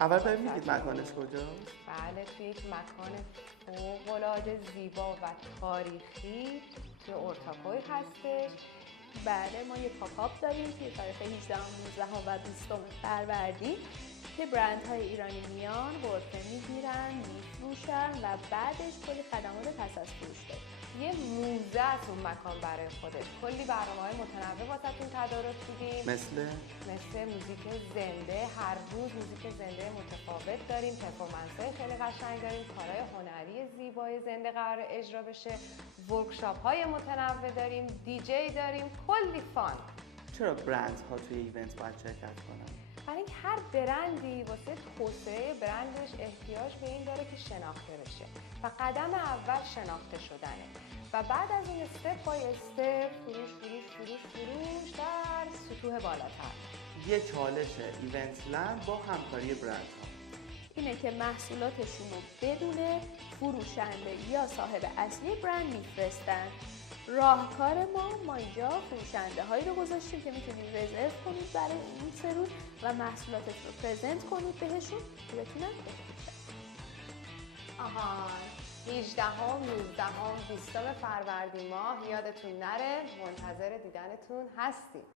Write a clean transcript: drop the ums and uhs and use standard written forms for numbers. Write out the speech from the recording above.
اول باید میگید مکانش کجاست؟ بله، توی یک مکان فوق‌العاده زیبا و تاریخی توی اورتاکوی هستش. بله، ما یه پاپاپ داریم توی تاریخ 18 19 و 20 فروردین که برندهای ایرانی میان غرفه میگیرن، میفروشن و بعدش کلی خدمات پس از فروش داریم. یه موزه از اون مکان برای خودش، کلی برنامه‌های متنوع واسهتون تدارک دیدیم، مثل موزیک زنده. هر روز موزیک زنده متفاوت داریم، پرفورمنس‌های خیلی قشنگ داریم، کارهای هنری زیبای زنده قرار اجرا بشه، ورکشاپ‌های متنوع داریم، دیجی داریم، کلی فان. چرا برندها توی ایونت باید شرکت کنن؟ برای اینکه هر برندی واسه توسعه برندش احتیاج به این داره که شناخته بشه و قدم اول شناخته شدنه و بعد از این استپ بای استپ فروش فروش فروش فروش در سطوح بالاتر. یه چالش ایونت لند با همکاری برندها اینه که محصولاتشون رو بدون فروشنده یا صاحب اصلی برند میفرستن. راهکار ما اینجا فروشنده هایی رو گذاشتیم که میتونید رزرو کنید برای اون سه روز و محصولاتتون رو پرزنت کنید بهشون که بتونن بفروشن. آها، 18 19 20 فروردین ماه یادتون نره، منتظر دیدنتون هستیم.